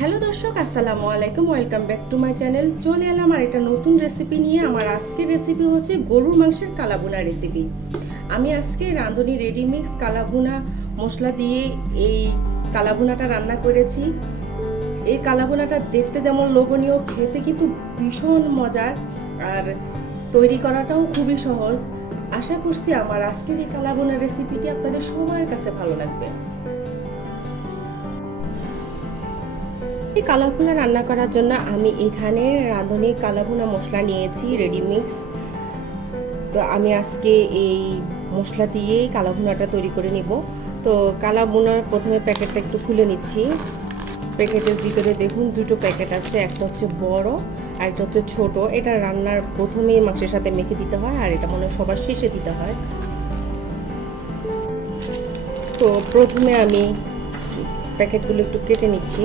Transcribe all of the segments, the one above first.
Hello দর্শক, আসসালামু আলাইকুম। Welcome back to my channel চলে এলাম আর একটা নতুন রেসিপি নিয়ে। আমার আজকের রেসিপি হচ্ছে গরুর মাংসের কালাভুনা রেসিপি আমি আজকে রাঁধুনি রেডিমিক্স কালাভুনা মশলা দিয়ে এই কালাভুনাটা রান্না করেছি। এই কালাভুনাটা দেখতে যেমন লোভনীয়, খেতে কিন্তু ভীষণ মজার। আর তৈরি করাটাও খুবই সহজ। আশা করছি আমার আজকের এই কালাভুনা রেসিপিটি আপনাদের সবার কাছে ভালো লাগবে। এই কালাভুনা রান্না করার জন্য আমি এখানে রাঁধুনি কালাভুনা মশলা নিয়েছি রেডিমিক্স তো আমি আজকে এই মশলা দিয়েই কালাভুনাটা তৈরি করে নিব। তো কালাভুনার প্রথমে প্যাকেটটা একটু খুলে নিচ্ছি। প্যাকেটের ভিতরে দেখুন দুটো প্যাকেট আছে, একটা হচ্ছে বড় আর একটা হচ্ছে ছোট। এটা রান্নার প্রথমেই মাংসের সাথে মেখে দিতে হয় আর এটা মনে হয় সবার শেষে দিতে হয়। তো প্রথমে আমি প্যাকেটগুলো একটু কেটে নিচ্ছি।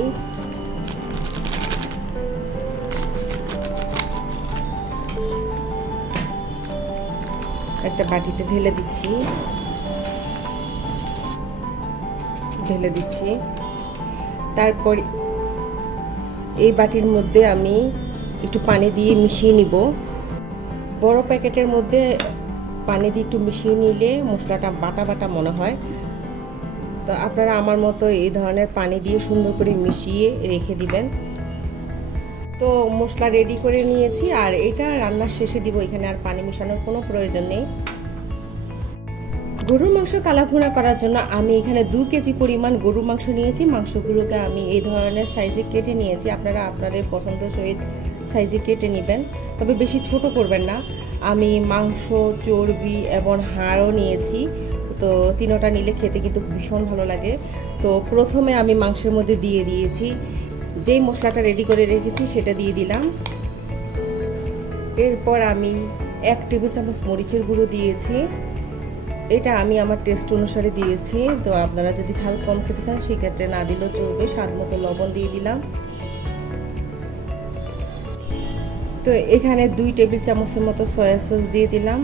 একটা বাটিতে ঢেলে দিচ্ছি। ঢেলে দিচ্ছি। তারপর এই বাটির মধ্যে আমি একটু পানি দিয়ে মিশিয়ে নিব। বড় প্যাকেটের মধ্যে পানি দিয়ে একটু মিশিয়ে নিলে মশলাটা বাটা বাটা মনে হয়। তো আপনারা আমার মতো এই ধরনের পানি দিয়ে সুন্দর করে মিশিয়ে রেখে দিবেন। তো মশলা রেডি করে নিয়েছি আর এটা রান্নার শেষে দিব, এখানে আর পানি মেশানোর কোনো প্রয়োজন নেই। গরুর মাংস কালাভুনা করার জন্য আমি এখানে দু কেজি পরিমাণ গরুর মাংস নিয়েছি। মাংসগুলোকে আমি এই ধরনের সাইজে কেটে নিয়েছি। আপনারা আপনাদের পছন্দ সহিত সাইজে কেটে নেবেন, তবে বেশি ছোট করবেন না। আমি মাংস, চর্বি এবং হাড়ও নিয়েছি। তো তিনোটা নিলে খেতে কিন্তু ভীষণ ভালো লাগে। তো প্রথমে আমি মাংসের মধ্যে দিয়ে দিয়েছি। যেই মশলাটা রেডি করে রেখেছি সেটা দিয়ে দিলাম। এরপর আমি এক টেবিল চামচ মরিচের গুঁড়ো দিয়েছি। এটা আমি আমার টেস্ট অনুসারে দিয়েছি। তো আপনারা যদি ঝাল কম খেতে চান, সেক্ষেত্রে না দিলেও চলবে। স্বাদ মতো লবণ দিয়ে দিলাম। তো এখানে দুই টেবিল চামচের মতো সয়া সস দিয়ে দিলাম।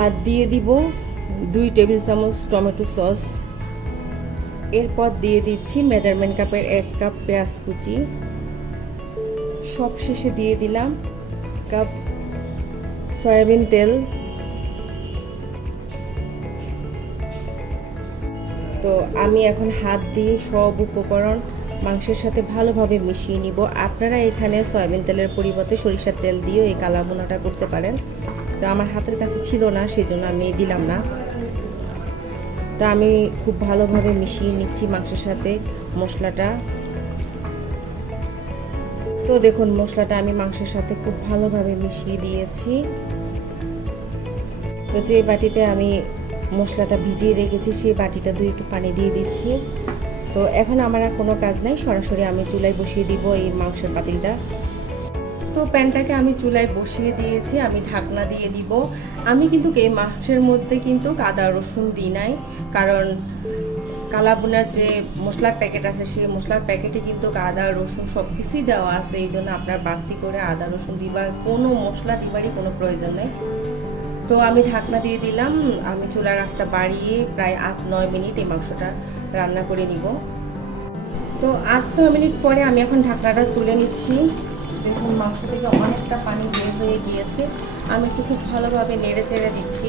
আর দিয়ে দিব দুই টেবিল চামচ টমেটো সস এরপর দিয়ে দিচ্ছি মেজারমেন্ট কাপের এক কাপ পেঁয়াজ কুচি। সব শেষে দিয়ে দিলাম কাপ সয়াবিন তেল। তো আমি এখন হাত দিয়ে সব উপকরণ মাংসের সাথে ভালোভাবে মিশিয়ে নিব। আপনারা এখানে সয়াবিন তেলের পরিবর্তে সরিষার তেল দিয়েও এই কালাবোনাটা করতে পারেন। তো আমার হাতের কাছে ছিল না সেই জন্য আমি দিলাম না। তো আমি খুব ভালোভাবে মিশিয়ে নিচ্ছি মাংসের সাথে মশলাটা। তো দেখুন, মশলাটা আমি মাংসের সাথে খুব ভালোভাবে মিশিয়ে দিয়েছি। তো যে বাটিতে আমি মশলাটা ভিজিয়ে রেখেছি, সেই বাটিটা দুই একটু পানি দিয়ে দিচ্ছি। তো এখন আমার আর কোনো কাজ নাই, সরাসরি আমি চুলায় বসিয়ে দিব এই মাংসের পাতিলটা। তো প্যানটাকে আমি চুলায় বসিয়ে দিয়েছি, আমি ঢাকনা দিয়ে দিব। আমি কিন্তু এই মাংসের মধ্যে কিন্তু আদা রসুন দিই নাই, কারণ কালাবুনার যে মশলার প্যাকেট আছে, সেই মশলার প্যাকেটে কিন্তু আদা রসুন সব কিছুই দেওয়া আছে, এই জন্য আপনার বাড়তি করে আদা, রসুন দিবার কোনো মশলা দিবারই কোনো প্রয়োজন নেই। তো আমি ঢাকনা দিয়ে দিলাম, আমি চুলার আঁচটা বাড়িয়ে প্রায় আট নয় মিনিট এই মাংসটা রান্না করে নিব। তো আট নয় মিনিট পরে আমি এখন ঢাকনাটা তুলে নিচ্ছি। দেখুন, মাংস থেকে অনেকটা পানি বের হয়ে গিয়েছে। আমি একটু খুব ভালোভাবে নেড়ে চেড়ে দিচ্ছি।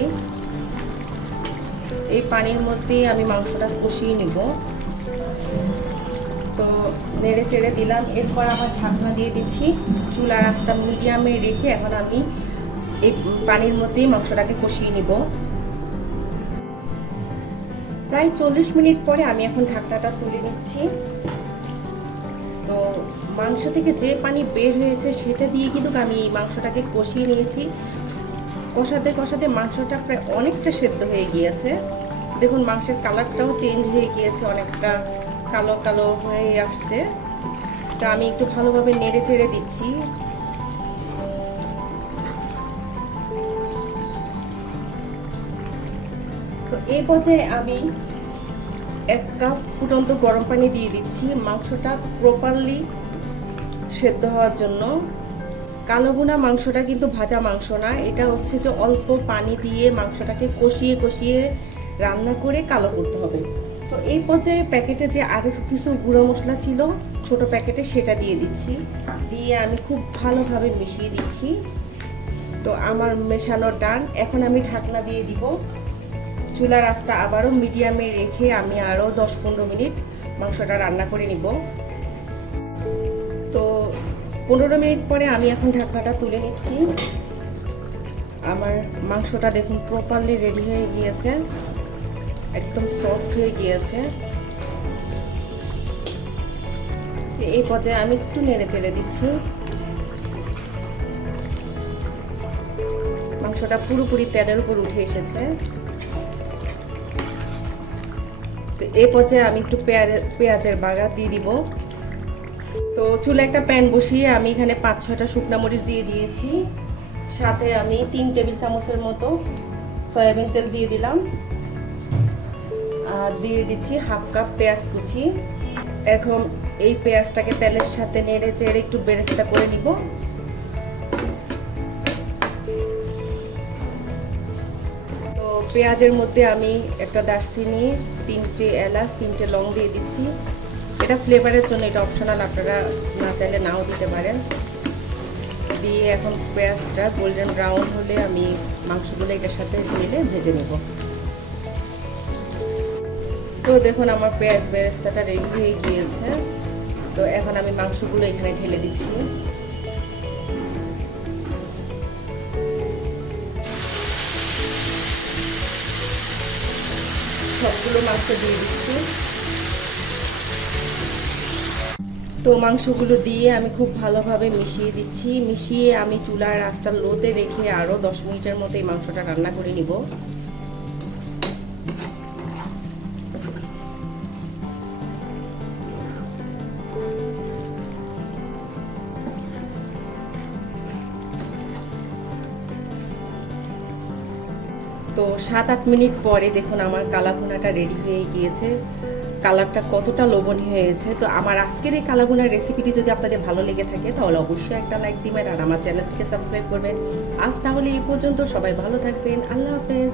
এই পানির মধ্যেই আমি মাংসটা কষিয়ে নিব। তো নেড়ে চেড়ে দিলাম। এরপর আমার ঢাকনা দিয়ে দিচ্ছি। চুলার আঁচটা মিডিয়ামে রেখে এখন আমি এই পানির মধ্যেই মাংসটাকে কষিয়ে নিব। প্রায় চল্লিশ মিনিট পরে আমি এখন ঢাকনাটা তুলে নিচ্ছি। তো মাংস থেকে যে পানি বের হয়েছে সেটা দিয়ে কিন্তু আমি এই মাংসটাকে কষিয়ে নিয়েছি। কষাতে কষাতে মাংসটা প্রায় অনেকটা সেদ্ধ হয়ে গিয়েছে। দেখুন, মাংসের কালারটাও চেঞ্জ হয়ে গিয়েছে, অনেকটা কালো কালো হয়ে আসছে। তা আমি একটু ভালোভাবে নেড়ে চেড়ে দিচ্ছি। তো এই পর্যায়ে আমি এক কাপ ফুটন্ত গরম পানি দিয়ে দিচ্ছি। মাংসটা প্রপারলি সেদ্ধ হওয়ার জন্য। কালো ভুনা মাংসটা কিন্তু ভাজা মাংস না, এটা হচ্ছে যে অল্প পানি দিয়ে মাংসটাকে কষিয়ে কষিয়ে রান্না করে কালো করতে হবে। তো এই পর্যায়ে প্যাকেটে যে আরও কিছু গুঁড়ো মশলা ছিল, ছোট প্যাকেটে সেটা দিয়ে দিচ্ছি। দিয়ে আমি খুব ভালোভাবে মিশিয়ে দিচ্ছি। তো আমার মেশানো ডান, এখন আমি ঢাকনা দিয়ে দিব। চুলার আঁচটা আবারও মিডিয়ামে রেখে আমি আরও দশ পনেরো মিনিট মাংসটা রান্না করে নিব। তো পনেরো মিনিট পরে আমি এখন ঢাকনাটা তুলে নিচ্ছি। আমার মাংসটা দেখুন প্রপারলি রেডি হয়ে গিয়েছে, একদম সফট হয়ে গিয়েছে। এই পর্যায়ে আমি একটু নেড়ে চেড়ে দিচ্ছি। মাংসটা পুরোপুরি তেলের উপর উঠে এসেছে। এই পর্যায়ে আমি একটু পেঁয়াজের বাগা দিয়ে দিব। তো চুলে একটা প্যান বসিয়ে আমি এখানে পাঁচ, ছয়টা শুকনা মরিচ দিয়ে দিয়েছি। সাথে আমি তিন টেবিল চামচের মতো সয়াবিন তেল দিয়ে দিলাম। আর দিয়ে দিচ্ছি হাফ কাপ পেঁয়াজ কুচি। এখন এই পেঁয়াজটাকে তেলের সাথে নেড়ে চেড়ে একটু বেরেস্তা করে নিব। পেঁয়াজের মধ্যে আমি একটা দারচিনি, তিনটে এলাচ, তিনটে লং দিয়ে দিচ্ছি। এটা ফ্লেভারের জন্য এটা অপশনাল আপনারা না চাইলে নাও দিতে পারেন। দিয়ে এখন পেঁয়াজটা গোল্ডেন ব্রাউন হলে আমি মাংসগুলো এটার সাথে মিলে ভেজে নেব। তো দেখুন, আমার পেঁয়াজ বেরেস্তাটা রেডি হয়ে গিয়েছে। তো এখন আমি মাংসগুলো এখানে ঢেলে দিচ্ছি। সবগুলো মাংস দিয়ে দিচ্ছি। তো মাংসগুলো দিয়ে আমি খুব ভালোভাবে মিশিয়ে দিচ্ছি। মিশিয়ে আমি চুলার আঁচটা লোতে রেখে আরও দশ মিনিটের মতো এই মাংসটা রান্না করে নিব। তো সাত আট মিনিট পরে দেখুন আমার কালাভুনাটা রেডি হয়ে গিয়েছে। কালারটা কতটা লোভনীয় হয়েছে। তো আমার আজকের এই কালাভুনার রেসিপিটি যদি আপনাদের ভালো লেগে থাকে, তাহলে অবশ্যই একটা লাইক দিবেন আর আমার চ্যানেলটিকে সাবস্ক্রাইব করবেন। আজ তাহলে এই পর্যন্ত সবাই ভালো থাকবেন। আল্লাহ হাফেজ।